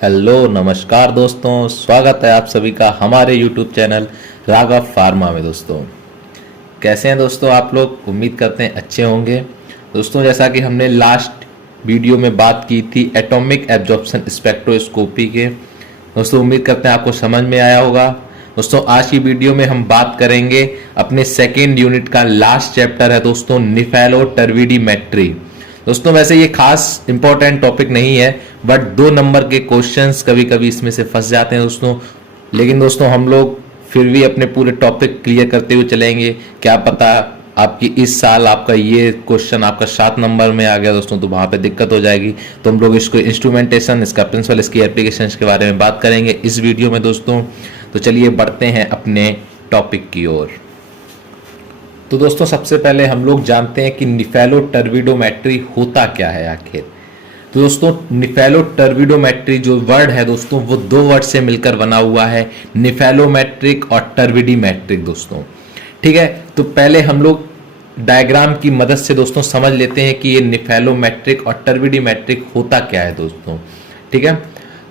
Hello नमस्कार दोस्तों, स्वागत है आप सभी का हमारे YouTube चैनल राघव फार्मा में। दोस्तों कैसे हैं दोस्तों आप लोग? उम्मीद करते हैं अच्छे होंगे। दोस्तों जैसा कि हमने लास्ट वीडियो में बात की थी एटॉमिक एब्जॉर्प्शन स्पेक्ट्रोस्कोपी के, दोस्तों उम्मीद करते हैं आपको समझ में आया होगा। दोस्तों आज की वीडियो में हम बात करेंगे अपने सेकेंड यूनिट का लास्ट चैप्टर है दोस्तों नेफेलोटर्विडीमेट्री। दोस्तों वैसे ये खास इंपॉर्टेंट टॉपिक नहीं है, बट 2 नंबर के क्वेश्चंस कभी कभी इसमें से फंस जाते हैं दोस्तों। लेकिन दोस्तों हम लोग फिर भी अपने पूरे टॉपिक क्लियर करते हुए चलेंगे। क्या पता आपकी इस साल आपका ये क्वेश्चन आपका 7 नंबर में आ गया दोस्तों, तो वहां पे दिक्कत हो जाएगी। तो हम लोग इसको इंस्ट्रूमेंटेशन, इसका प्रिंसिपल, इसकी एप्लीकेशन के बारे में बात करेंगे इस वीडियो में दोस्तों। तो चलिए बढ़ते हैं अपने टॉपिक की ओर। तो दोस्तों सबसे पहले हम लोग जानते हैं कि नेफेलोटर्विडोमेट्री होता क्या है आखिर। तो दोस्तों नेफेलोटर्विडोमेट्री जो वर्ड है दोस्तों वो 2 वर्ड से मिलकर बना हुआ है, नेफेलोमेट्रिक और टर्विडीमेट्रिक दोस्तों। ठीक है, तो पहले हम लोग डायग्राम की मदद से दोस्तों समझ लेते हैं कि ये नेफेलोमेट्रिक और टर्विडीमेट्रिक होता क्या है दोस्तों। ठीक है,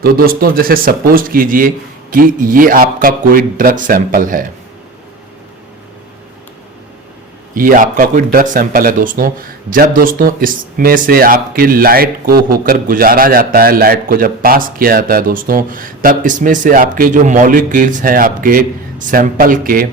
तो दोस्तों जैसे सपोज कीजिए कि ये आपका कोई ड्रग सैंपल है, ये आपका कोई ड्रग सैंपल है दोस्तों। जब दोस्तों इसमें से आपके लाइट को होकर गुजारा जाता है, लाइट को जब पास किया जाता है दोस्तों, तब इसमें से आपके जो मॉलिक्यूल्स हैं आपके सैंपल के,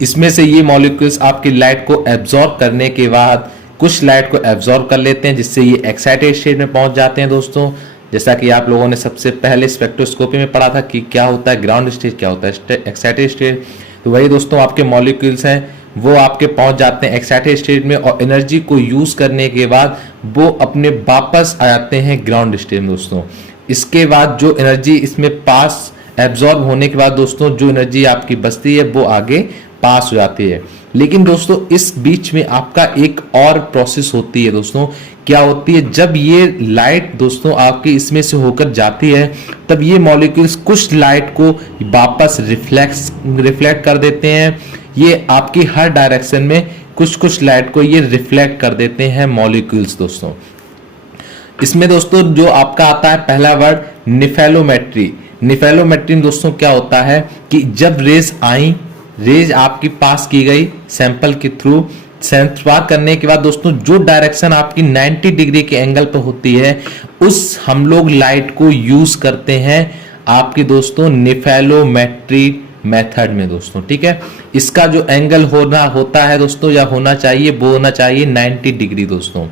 इसमें से ये मॉलिक्यूल्स आपकी लाइट को एब्जॉर्ब करने के बाद कुछ लाइट को एब्जॉर्ब कर लेते हैं, जिससे ये एक्साइटेड स्टेट में पहुंच जाते हैं दोस्तों। जैसा कि आप लोगों ने सबसे पहले स्पेक्ट्रोस्कोपी में पढ़ा था कि क्या होता है ग्राउंड स्टेट, क्या होता है एक्साइटेड स्टेट। तो वही दोस्तों आपके मॉलिक्यूल्स हैं वो आपके पहुंच जाते हैं एक्साइटेड स्टेट में, और एनर्जी को यूज करने के बाद वो अपने वापस आ जाते हैं ग्राउंड स्टेट में दोस्तों। इसके बाद जो एनर्जी इसमें पास एब्जॉर्ब होने के बाद दोस्तों जो एनर्जी आपकी बचती है वो आगे पास हो जाती है। लेकिन दोस्तों इस बीच में आपका एक और प्रोसेस होती है दोस्तों। क्या होती है? जब ये लाइट दोस्तों आपकी इसमें से होकर जाती है, तब ये मॉलिक्यूल्स कुछ लाइट को वापस रिफ्लेक्ट कर देते हैं। ये आपकी हर डायरेक्शन में कुछ लाइट को ये रिफ्लेक्ट कर देते हैं मॉलिक्यूल्स दोस्तों। इसमें दोस्तों जो आपका आता है पहला वर्ड नेफेलोमेट्री। नेफेलोमेट्री में दोस्तों क्या होता है कि जब रेज आई, रेज आपकी पास की गई सैंपल के थ्रू, पास करने के बाद दोस्तों जो डायरेक्शन आपकी 90 डिग्री के एंगल पर होती है, उस हम लोग लाइट को यूज करते हैं आपके दोस्तों नेफेलोमेट्री मेथड में दोस्तों। ठीक है, इसका जो एंगल होता है दोस्तों या होना चाहिए वो होना चाहिए 90 डिग्री दोस्तों।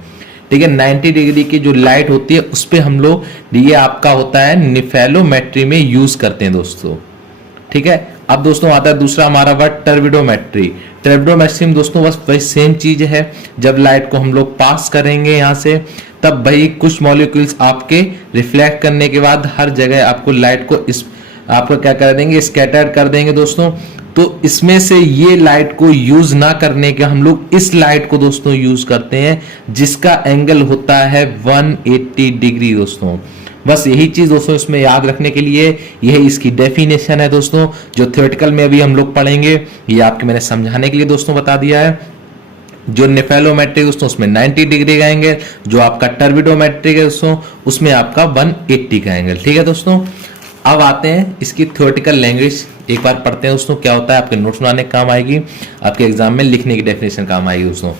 ठीक है, 90 डिग्री की जो लाइट होती है उस पे हम लोग ये आपका होता है नेफेलोमेट्री में यूज करते हैं दोस्तों। ठीक है, अब दोस्तों आता है दूसरा हमारा वर्ड टर्विडोमेट्री। टर्विडोमेट्री में दोस्तों बस वही सेम चीज है। जब लाइट को हम लोग पास करेंगे यहां से, तब वही कुछ मॉलिक्यूल्स आपके रिफ्लेक्ट करने के बाद हर जगह आपको लाइट को आपको क्या कर देंगे, स्कैटर कर देंगे दोस्तों। तो इसमें से ये लाइट को यूज ना करने के हम लोग इस लाइट को दोस्तों यूज करते हैं, जिसका एंगल होता है 180 डिग्री दोस्तों। बस यही चीज दोस्तों इसमें याद रखने के लिए यही इसकी डेफिनेशन है दोस्तों, जो थ्योरेटिकल में अभी हम लोग पढ़ेंगे। ये आपके मैंने समझाने के लिए दोस्तों बता दिया है। जो नेफेलोमेट्रिक दोस्तों उसमें 90 डिग्री का एंगल, जो आपका टर्विडोमेट्रिक है दोस्तों उसमें आपका 180 का एंगल। ठीक है दोस्तों, अब आते हैं इसकी थ्योरेटिकल लैंग्वेज, एक बार पढ़ते हैं दोस्तों। क्या होता है आपके नोट्स बनाने का काम आएगी, आपके एग्जाम में लिखने की डेफिनेशन काम आएगी दोस्तों।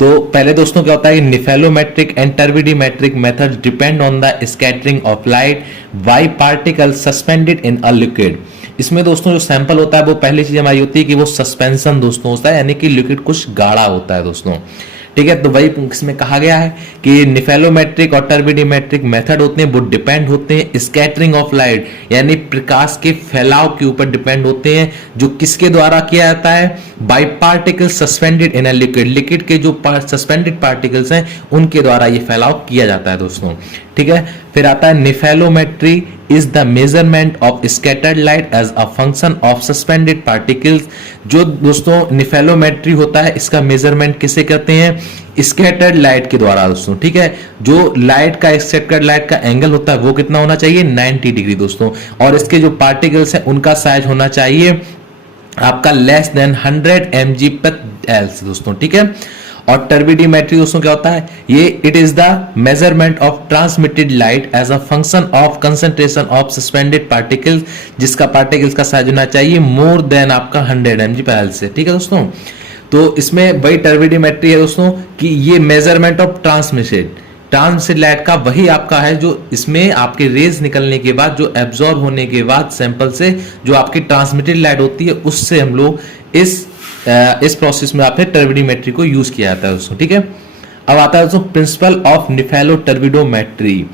तो पहले दोस्तों क्या होता है, nephelometric and turbidimetric methods depend on the scattering of light by particles suspended in a liquid. इसमें दोस्तों जो सैंपल होता है वो पहली चीज हमारी होती है कि वो सस्पेंशन दोस्तों होता है, यानी कि लिक्विड कुछ गाढ़ा होता है दोस्तों। ठीक है, तो वही इसमें कहा गया है कि नेफेलोमेट्रिक और टर्विडीमेट्रिक मेथड होते हैं वो डिपेंड होते हैं स्कैटरिंग ऑफ लाइट, यानी प्रकाश के फैलाव के ऊपर डिपेंड होते हैं, जो किसके द्वारा किया जाता है, bye particles suspended in a liquid. Liquid के जो सस्पेंडेड पार्टिकल्स हैं उनके द्वारा ये फैलाव किया जाता है दोस्तों। ठीक है, फिर आता है nephelometry is the measurement of scattered light as a function of suspended particles. जो दोस्तों नेफेलोमेट्री होता है इसका मेजरमेंट किसे करते हैं, स्कैटर्ड लाइट के द्वारा दोस्तों। ठीक है, जो लाइट का स्कैटर्ड लाइट का एंगल होता है वो कितना होना चाहिए, 90 डिग्री दोस्तों। और इसके जो पार्टिकल्स हैं उनका साइज होना चाहिए आपका लेस देन 100 mg/L दोस्तों। ठीक है, और टर्बिडीमेट्री दोस्तों क्या होता है, ये it is the measurement of transmitted light as a function of concentration of suspended particles, जिसका पार्टिकल्स का साइज होना चाहिए मोर देन आपका 100 mg/L से। ठीक है दोस्तों, तो इसमें वही टर्बिडीमेट्री है दोस्तों कि ये मेजरमेंट ऑफ ट्रांसमिटेड लाइट का वही आपका है जो इसमें आपके रेज निकलने के बाद, जो एब्जॉर्ब होने के बाद सैंपल से जो आपकी ट्रांसमिटेड लाइट होती है, उससे हम लोग इस प्रोसेस में आपने टर्बिडीमेट्री को यूज किया जाता है दोस्तों। ठीक है, अब आता है दोस्तों प्रिंसिपल ऑफ निफेलोटर्बिडोमेट्री।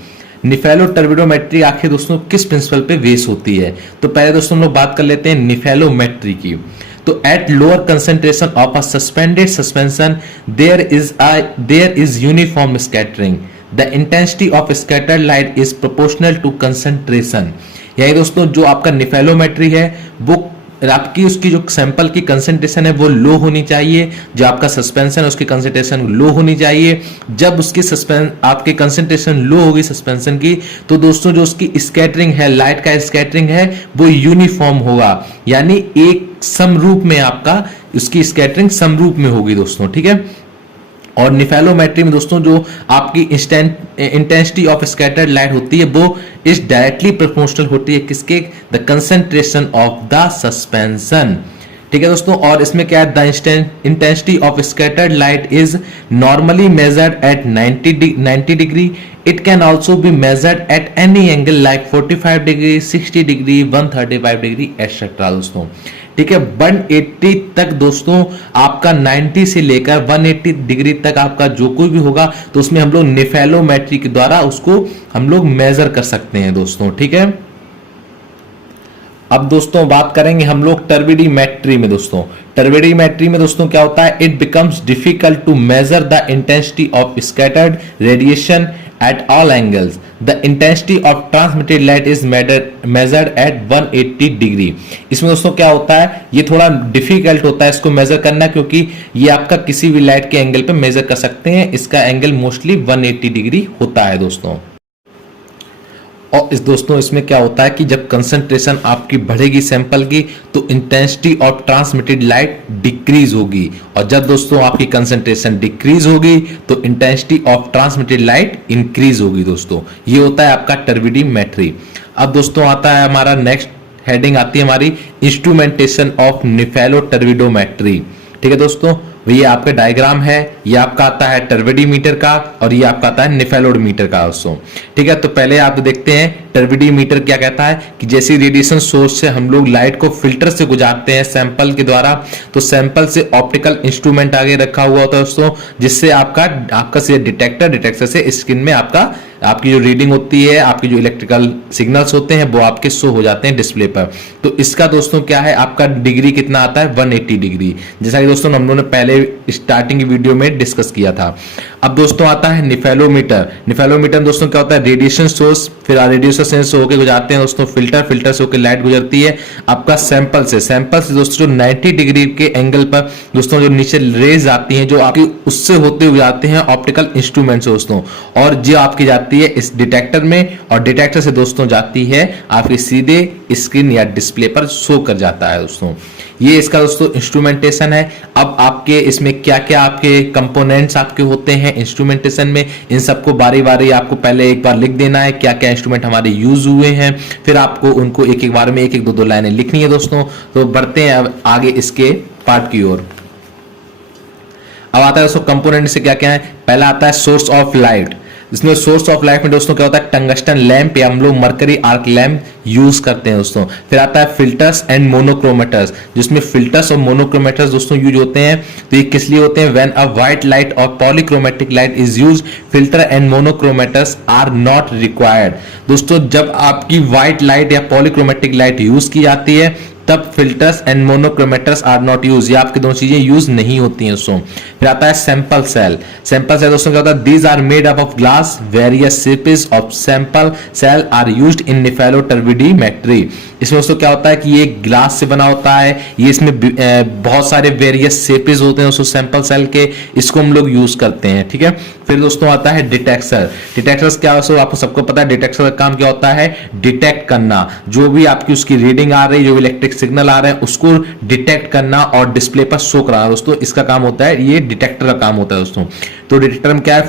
निफेलोटर्बिडोमेट्री आखिर दोस्तों किस प्रिंसिपल पे बेस होती है, तो पहले दोस्तों हम लोग बात कर लेते हैं निफेलोमेट्री की। तो at lower concentration of a suspended suspension there is uniform scattering, the intensity of scattered light is proportional to concentration. यही दोस्तों जो आपका निफेलोमेट्री है वो आपकी उसकी जो सैंपल की कंसेंट्रेशन है वो लो होनी चाहिए, जो आपका सस्पेंशन है उसकी कंसेंट्रेशन लो होनी चाहिए। जब उसकी आपके कंसेंट्रेशन लो होगी सस्पेंशन की, तो दोस्तों जो उसकी स्कैटरिंग है, लाइट का स्कैटरिंग है वो यूनिफॉर्म होगा, यानी एक समरूप में आपका उसकी स्कैटरिंग समरूप में होगी दोस्तों। ठीक है, और निफेलोमेट्री में दोस्तों जो आपकी इंटेंसिटी ऑफ स्कैटर्ड लाइट होती है वो इस डायरेक्टली प्रोपोर्शनल होती है किसके, the concentration of the suspension. ठीक है दोस्तों, और इसमें क्या है, the intensity of scattered light is normally measured eight 90 degree. It can also be measured at any angle like 45 degree, 60 degree, 135 degree etcetera दोस्तों। ठीक है, 180 तक दोस्तों आपका 90 से लेकर 180 डिग्री तक आपका जो कोई भी होगा तो उसमें हम लोग निफेलोमेट्री के द्वारा उसको हम लोग मेजर कर सकते हैं दोस्तों। ठीक है, अब दोस्तों बात करेंगे हम लोग टर्बिडीमेट्री में। दोस्तों टर्बिडीमेट्री में दोस्तों क्या होता है, it becomes difficult to measure the intensity of scattered radiation at all angles. The intensity of transmitted light is measured at 180 degree. इसमें दोस्तों क्या होता है, ये थोड़ा डिफिकल्ट होता है इसको मेजर करना, क्योंकि ये आपका किसी भी लाइट के एंगल पे मेजर कर सकते हैं। इसका एंगल मोस्टली 180 डिग्री होता है दोस्तों। और इस दोस्तों इसमें क्या होता है कि जब कंसंट्रेशन आपकी बढ़ेगी सैंपल की तो intensity of transmitted light decrease होगी, और जब दोस्तों आपकी कंसंट्रेशन डिक्रीज होगी तो intensity of transmitted light increase होगी दोस्तों। ये होता है आपका टर्बिडीमेट्री। अब दोस्तों आता है हमारा नेक्स्ट हेडिंग आती है हमारी इंस्ट्रूमेंटेशन ऑफ निफेलोटर्बिडोमेट्री। ठीक है दोस्तों, ये आपका डायग्राम है, ये आपका आता है टर्बिडीमीटर का और ये आपका आता है निफेलोमीटर का दोस्तों। ठीक है, तो पहले आप देखते हैं टर्बिडीमीटर क्या कहता है कि जैसे रेडिएशन सोर्स से हम लोग लाइट को फिल्टर से गुजारते हैं सैंपल के द्वारा, तो सैंपल से ऑप्टिकल इंस्ट्रूमेंट आगे रखा हुआ होता है दोस्तों, जिससे आपका से डिटेक्टर से स्क्रीन में आपकी जो रीडिंग होती है, आपकी जो इलेक्ट्रिकल सिग्नल्स होते हैं वो आपके शो हो जाते हैं डिस्प्ले पर। तो इसका दोस्तों क्या है, आपका डिग्री कितना आता है, 180 डिग्री, जैसा कि दोस्तों हम लोगों ने पहले स्टार्टिंग की वीडियो में डिस्कस किया था। अब दोस्तों आता है निफेलोमीटर। निफेलोमीटर दोस्तों क्या होता है, रेडिएशन सोर्स, फिर रेडिएशन सोर्स से होकर गुजारते हैं दोस्तों फिल्टर से होकर लाइट गुजरती है आपका सैंपल से दोस्तों जो 90 डिग्री के एंगल पर दोस्तों जो नीचे रेज आती हैं जो आपकी उससे होते हुए जाते हैं ऑप्टिकल इंस्ट्रूमेंट से दोस्तों, और जो आपकी जाती है इस डिटेक्टर में, और डिटेक्टर से दोस्तों जाती है आपकी सीधे स्क्रीन या डिस्प्ले पर शो कर जाता है दोस्तों। ये इसका दोस्तों इंस्ट्रूमेंटेशन है। अब आपके इसमें क्या क्या आपके कंपोनेंट्स आपके होते हैं इंस्ट्रूमेंटेशन में, इन सबको बारी बारी आपको पहले एक बार लिख देना है क्या क्या इंस्ट्रूमेंट हमारे यूज हुए हैं, फिर आपको उनको एक एक बार में एक एक दो लाइनें लिखनी है दोस्तों। तो बढ़ते हैं अब आगे इसके पार्ट की ओर। अब आता है दोस्तों कंपोनेंट से क्या क्या है, पहला आता है सोर्स ऑफ लाइट। इसमें सोर्स ऑफ लाइट में दोस्तों क्या होता है, टंगस्टन लैंप या हम लोग मरकरी आर्क लैंप यूज करते हैं दोस्तों। फिर आता है फिल्टर्स एंड मोनोक्रोमेटर्स, जिसमें फिल्टर्स और मोनोक्रोमेटर्स दोस्तों यूज होते हैं। तो ये किस लिए होते हैं, व्हेन अ व्हाइट लाइट और polychromatic light is use, filter and monochromators are not required. दोस्तों जब आपकी व्हाइट लाइट या पॉलीक्रोमेटिक लाइट यूज की जाती है तब filters and monochromators are not use, ये आपकी दोनों चीजें यूज नहीं होती हैं दोस्तों। फिर आता है सैंपल सेल। सैंपल सेल दोस्तों क्या होता है, these are made up of glass, various shapes of sample cell are used in nepheloturbidimetry. इसमें दोस्तों क्या होता है कि ये ग्लास से बना होता है, ये इसमें बहुत सारे वेरियस शेप्स होते हैं दोस्तों सैंपल सेल के, इसको हम लोग यूज करते हैं। ठीक है, फिर दोस्तों आता है डिटेक्टर। डिटेक्टर्स क्या दोस्तों आपको सबको पता है, डिटेक्टर का काम क्या होता है, डिटेक्ट करना जो भी आपकी उसकी रीडिंग आ रही है, जो इलेक्ट्रिक इलेक्ट्रिक सिग्नल आ रहे हैं उसको डिटेक्ट करना और डिस्प्ले पर शो कराना दोस्तों, इसका काम होता है, ये डिटेक्टर का काम होता है दोस्तों। तो डिटेक्टर में क्या है,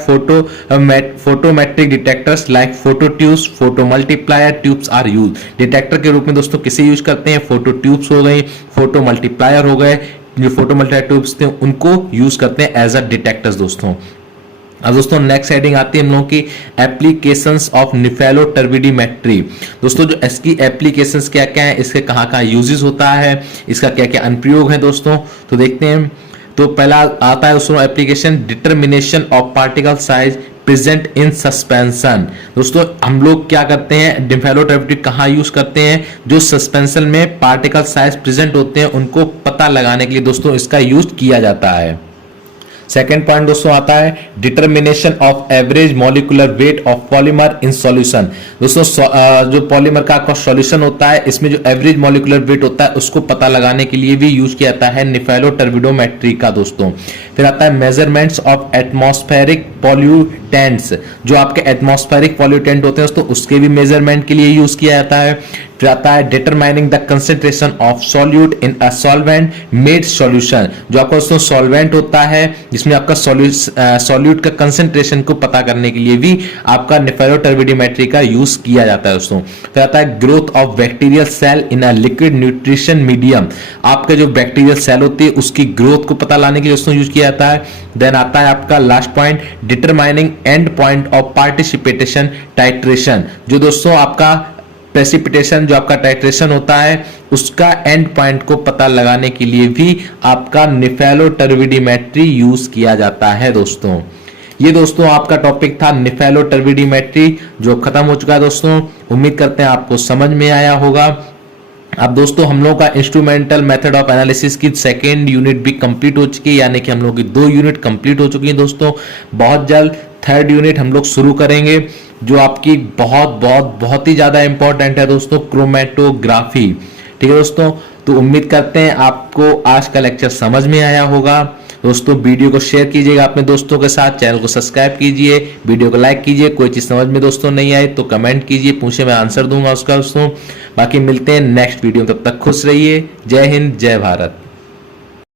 photometric detectors like photo tubes, photo multiplier tubes are use. Detector के रूप में दोस्तों किसे यूज करते हैं, फोटो ट्यूब्स हो गई, फोटो मल्टीप्लायर हो गए, जो फोटो मल्टीप्लायर ट्यूब्स थे उनको यूज करते हैं एज अ डिटेक्टर्स दोस्तों। अब दोस्तों नेक्स्ट हेडिंग आती है हम लोगों की एप्लीकेशंस ऑफ निफेलोटर्बिडीमेट्री। दोस्तों जो इसकी एप्लीकेशंस क्या क्या है, इसके कहाँ कहाँ यूजेस होता है, इसका क्या क्या अनुप्रयोग है दोस्तों, तो देखते हैं। तो पहला आता है दोस्तों application determination of particle size present in suspension. दोस्तों हम लोग क्या करते हैं, निफेलोटर्बिडी कहाँ यूज करते हैं, जो सस्पेंशन में पार्टिकल साइज प्रेजेंट होते हैं उनको पता लगाने के लिए दोस्तों इसका यूज किया जाता है। सेकेंड पॉइंट दोस्तों आता है determination of average molecular weight of polymer in solution. दोस्तों जो पॉलीमर का आपका सॉल्यूशन होता है इसमें जो एवरेज मॉलिक्यूलर वेट होता है उसको पता लगाने के लिए भी यूज किया जाता है निफेलोटर्बिडोमेट्री का दोस्तों। फिर आता है मेजरमेंट्स ऑफ एटमॉस्फेरिक पॉल्यूटेंट्स, जो आपके एटमॉस्फेरिक पॉल्यूटेंट होते हैं दोस्तों उसके भी मेजरमेंट के लिए यूज किया जाता है। फिर आता है determining the concentration of solute in a solvent made solution, जो आपका दोस्तों सॉल्वेंट होता है जिसमें आपका सॉल्यूट का कंसेंट्रेशन को पता करने के लिए भी आपका निफेलोटर्बिडीमेट्री का यूज किया जाता है दोस्तों। फिर आता है growth of bacterial cell in a liquid nutrition medium, आपके जो बैक्टीरियल सेल होती है उसकी ग्रोथ को पता लाने के लिए दोस्तों यूज किया जाता है। देन आता है आपका last point determining and point of participation titration, जो दोस्तों आपका प्रेसिपिटेशन जो आपका टाइट्रेशन होता है उसका एंड पॉइंट को पता लगाने के लिए भी आपका निफेलोटर्बिडीमेट्री यूज किया जाता है दोस्तों। ये दोस्तों आपका टॉपिक था निफेलोटर्बिडीमेट्री जो खत्म हो चुका है दोस्तों। उम्मीद करते हैं आपको समझ में आया होगा। अब दोस्तों हम लोगों का इंस्ट्रूमेंटल मेथड ऑफ एनालिसिस की सेकेंड यूनिट भी कंप्लीट हो चुकी है, यानी कि हम लोगों की 2 यूनिट कंप्लीट हो चुकी है दोस्तों। बहुत जल्द थर्ड यूनिट हम लोग शुरू करेंगे जो आपकी बहुत ही ज्यादा इंपॉर्टेंट है दोस्तों, क्रोमेटोग्राफी। ठीक है दोस्तों, तो उम्मीद करते हैं आपको आज का लेक्चर समझ में आया होगा। दोस्तों वीडियो को शेयर कीजिएगा अपने दोस्तों के साथ, चैनल को सब्सक्राइब कीजिए, वीडियो को लाइक कीजिए। कोई चीज समझ में दोस्तों नहीं आए तो कमेंट कीजिए, पूछे मैं आंसर दूंगा उसका दोस्तों। बाकी मिलते हैं नेक्स्ट वीडियो में, तब तक खुश रहिए। जय हिंद, जय भारत।